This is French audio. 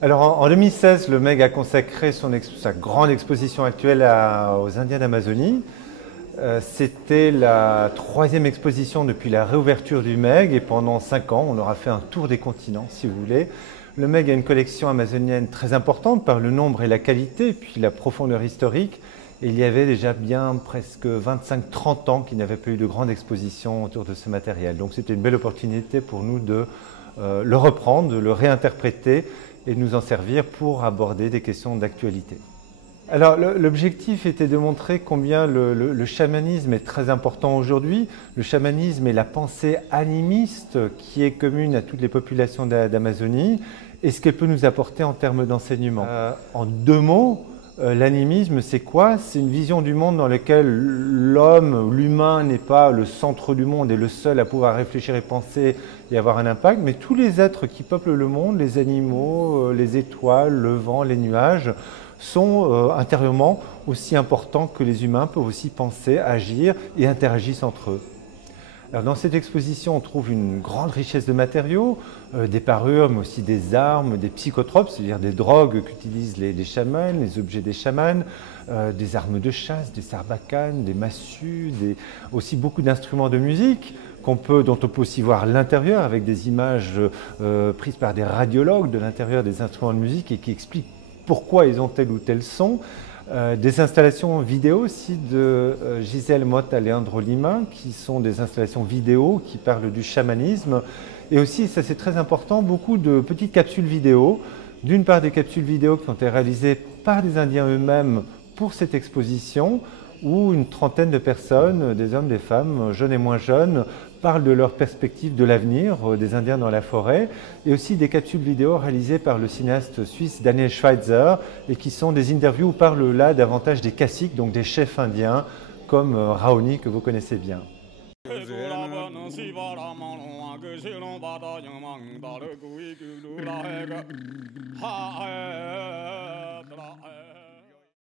Alors en 2016, le MEG a consacré sa grande exposition actuelle aux Indiens d'Amazonie. C'était la troisième exposition depuis la réouverture du MEG et pendant 5 ans, on aura fait un tour des continents si vous voulez. Le MEG a une collection amazonienne très importante par le nombre et la qualité, puis la profondeur historique. Et il y avait déjà bien presque 25-30 ans qu'il n'y avait pas eu de grande exposition autour de ce matériel. Donc c'était une belle opportunité pour nous de le reprendre, de le réinterpréter et de nous en servir pour aborder des questions d'actualité. Alors l'objectif était de montrer combien le chamanisme est très important aujourd'hui. Le chamanisme est la pensée animiste qui est commune à toutes les populations d'Amazonie et ce qu'elle peut nous apporter en termes d'enseignement. En 2 mots, l'animisme, c'est quoi? C'est une vision du monde dans laquelle l'homme, l'humain n'est pas le centre du monde et le seul à pouvoir réfléchir et penser et avoir un impact, mais tous les êtres qui peuplent le monde, les animaux, les étoiles, le vent, les nuages, sont intérieurement aussi importants que les humains, peuvent aussi penser, agir et interagissent entre eux. Alors dans cette exposition, on trouve une grande richesse de matériaux, des parures, mais aussi des armes, des psychotropes, c'est-à-dire des drogues qu'utilisent les chamans, les objets des chamans, des armes de chasse, des sarbacanes, des massues, aussi beaucoup d'instruments de musique dont on peut aussi voir l'intérieur avec des images prises par des radiologues de l'intérieur des instruments de musique et qui expliquent pourquoi ils ont tel ou tel son. Des installations vidéo aussi de Gisèle Mota Leandro Lima, qui sont des installations vidéo qui parlent du chamanisme. Et aussi, ça c'est très important, beaucoup de petites capsules vidéo. D'une part des capsules vidéo qui ont été réalisées par des Indiens eux-mêmes pour cette exposition, où une trentaine de personnes, des hommes, des femmes, jeunes et moins jeunes, parlent de leur perspective de l'avenir des Indiens dans la forêt, et aussi des capsules vidéo réalisées par le cinéaste suisse Daniel Schweitzer, et qui sont des interviews où on parle là davantage des caciques, donc des chefs indiens, comme Raoni, que vous connaissez bien.